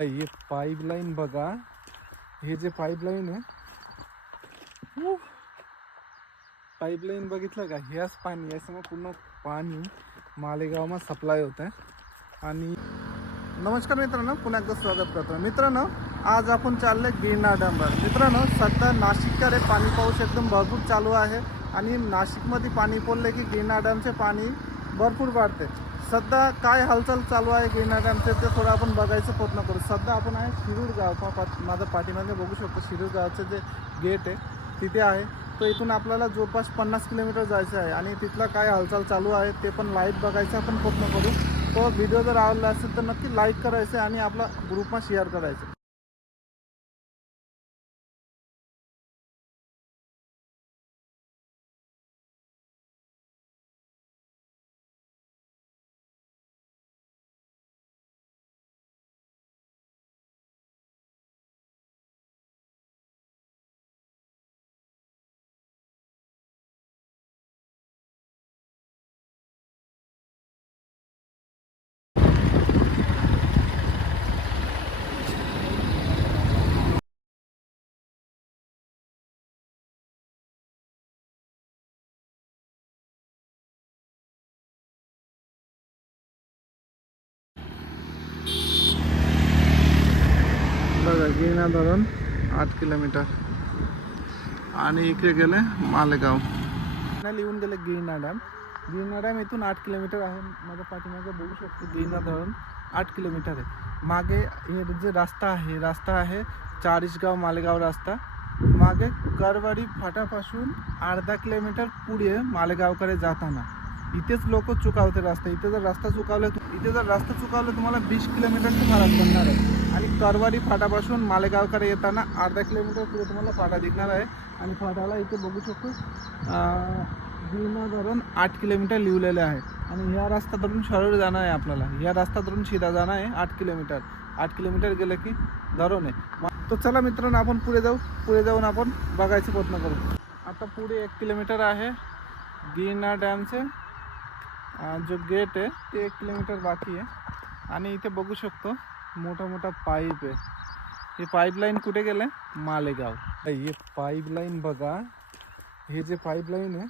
हे पाईपलाईन बघा. हे जे पाईपलाईन आहे, पाईपलाईन बघितलं का? ह्याच पाणी याच्यामुळे पूर्ण पाणी मालेगावમાં सप्लाय होत आहे. आणि नमस्कार मित्रांनो, पुन्हा एकदा स्वागत करतो. मित्रांनो, आज आपण चालले गिरणा डॅमवर. मित्रांनो, सध्या नाशिककडे पाणी पाऊस एकदम भरपूर चालू आहे आणि नाशिकमध्ये पाणी पडले की गिरणा डॅमचे पाणी भरपूर वाढते. सध्या काय हालचाल चालू आहे गिरणा डॅमचे ते थोडं आपण बघायचं प्रयत्न करू. सध्या आपण आहे शिरूर गाव. माझं पाठीमागे बघू शकतो शिरूर गावचं जे गेट आहे तिथे आहे. तो इथून आपल्याला जवळपास 50 किलोमीटर जायचं आहे आणि तिथला काय हालचाल चालू आहे ते पण लाईव्ह बघायचा आपण प्रयत्न करू. तो व्हिडिओ जर आवडला असेल तर नक्की लाईक करायचं आणि आपला ग्रुपમાં शेअर करायचं. बघा, गिरणा धरण 8 किलोमीटर आणि इकडे गेले मालेगाव. लिहून गेले गिरणा डॅम. गिरणा डॅम इथून 8 किलोमीटर आहे. माझ्या पाठीमागे बघू शकतो गिरणा धरण 8 किलोमीटर आहे. मागे हे जे रस्ता आहे चाळीसगाव मालेगाव रस्ता. मागे करवाडी फाटापासून अर्धा किलोमीटर पुढे मालेगावकडे जाताना इथेच लोक चुकावते रस्ता. इथे जर रस्ता चुकावला तुम्हाला 20 किलोमीटरची फरक पडणार आहे. आणि करवाडी फाटापासून मालेगावकडे येताना अर्धा किलोमीटर पुढे तुम्हाला फाटा दिसणार आहे. आणि फाटाला इथे बघू शकतो गिरणा धरण 8 किलोमीटर लिहिलेले आहे. आणि ह्या रस्ता धरून सरळ जाणं आहे आपल्याला. ह्या रस्ता धरून सीधा जाणं आहे 8 किलोमीटर. 8 किलोमीटर गेलं की धरण आहे. तो चला मित्रांनो, आपण पुढे जाऊन आपण बघायचं प्रयत्न करू. आता पुढे 1 किलोमीटर आहे गिरणा डॅमचे जो गेट आहे ते 1 किलोमीटर बाकी आहे. आणि इथे बघू शकतो मोठा पाईप आहे. हे पाईपलाईन कुठे गेलं आहे? मालेगाव. हे पाईपलाईन बघा. हे जे पाईपलाईन आहे,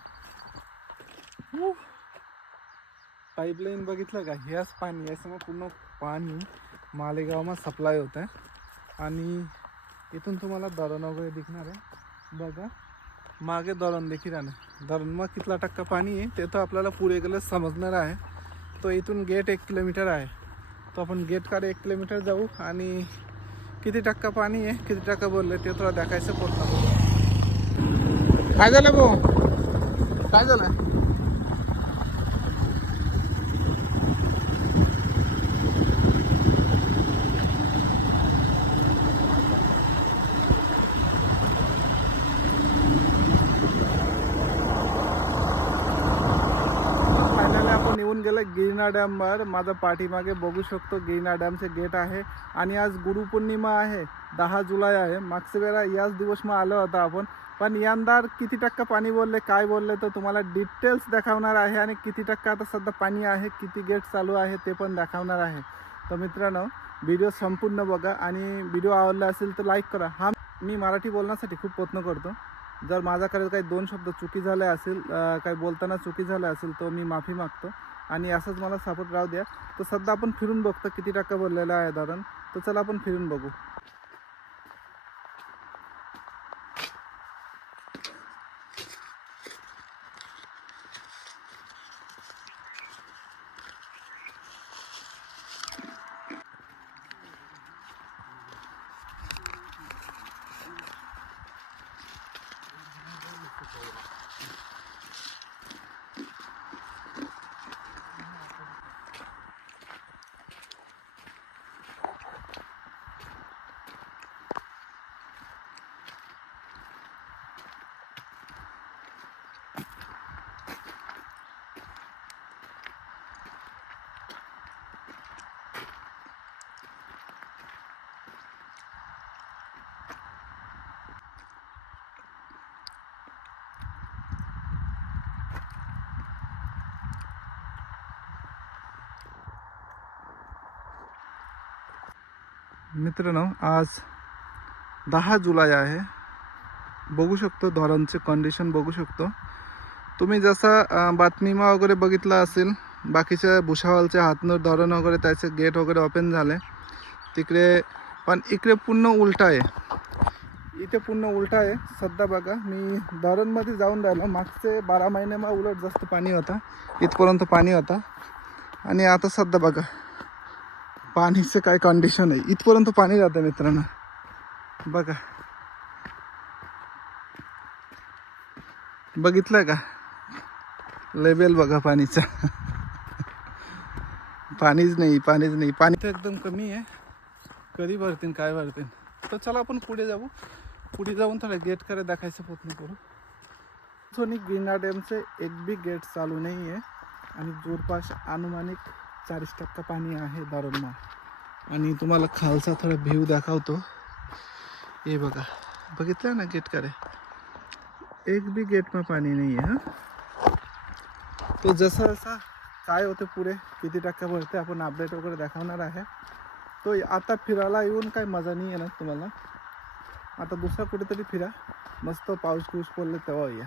पाईपलाईन बघितलं का? ह्याच पाणी याच्यामुळे पूर्ण पाणी मालेगावમાં सप्लाय होत आहे. आणि इथून तुम्हाला धरण वगैरे दिसणार आहे. बघा मागे धरण देखील आहे. धरणમાં कितला टक्का पाणी आहे ते तर आपल्याला पुढे गेलं समजणार आहे. तो इथून गेट 1 किलोमीटर आहे. तो आपण गेटकडे 1 किलोमीटर जाऊ आणि किती टक्का पाणी आहे, किती टक्का बोलले ते थोडं दाखायचं प्रयत्न करू. काय झालं भाऊ? काय झालं? येऊन गेलं गिरणा डॅमवर. माझा पाठीमागे बघू शकतो गिरणा डॅमचे गेट आहे. आणि आज गुरुपौर्णिमा आहे, 10 जुलै आहे. मागच्या वेळा याच दिवस मग आलो होता आपण. पण यंदा किती टक्का पाणी बोलले काय बोलले तर तुम्हाला डिटेल्स दाखवणार आहे. आणि किती टक्का आता सध्या पाणी आहे, किती गेट चालू आहे ते पण दाखवणार आहे. तर मित्रांनो, व्हिडिओ संपूर्ण बघा आणि व्हिडिओ आवडला असेल तर लाईक करा. मी मराठी बोलण्यासाठी खूप प्रयत्न करतो. जर माझ्याकडे काही 2 शब्द चुकी झाले असेल, काही बोलताना चुकी झाले असेल तर मी माफी मागतो. आणि असंच मला सपोर्ट राहू द्या. तर सध्या आपण फिरून बघतो किती टक्का भरलेला आहे धरण. तर चला आपण फिरून बघू. मित्रांनो आज 10 जुलै आहे. बघू शकतो धरणचे कंडिशन बघू शकतो तुम्ही. जसा बातमीमा वगैरे बघितला असेल बाकीच्या भुसावळच्या हातनूर धरण वगैरे त्याचे गेट वगैरे ओपन झाले तिकडे, पण इकडे पूर्ण उलटा आहे. इथे पूर्ण उलटा आहे. सध्या बघा मी धरणमध्ये जाऊन राहिलो. मागचे 12 महिन्यामा उलट जास्त पाणी होता, इथपर्यंत पाणी होता. आणि आता सध्या बघा पाणीचं काय कंडिशन आहे. इथपर्यंत पाणी जातं मित्रांनो. बघा बघितलं का लेवल बघा पाणीचा. पाणीच नाही. पाणी तर एकदम कमी आहे. कधी भरतील काय भरतील. तर चला आपण पुढे जाऊ. पुढे जाऊन थोडं गेट कडे दाखवायचा प्रयत्न करू. सोनिक गिरणा डॅमचे एक बी गेट चालू नाही आहे आणि जवळपास अनुमानिक 40% पाणी आहे धरणमा. आणि तुम्हाला खालचा थोडा व्ह्यू दाखवतो. हे बघा बघितलं ना गेटकडे एक बी गेटમાં पाणी नाही आहे. तो जसं जसं काय होते पुढे किती टक्के भरते आपण अपडेट वगैरे दाखवणार आहे. तो आता फिरायला येऊन काही मजा नाही येणार तुम्हाला. आता दुसरा कुठेतरी फिरा, मस्त पाऊस पडले तेव्हा या.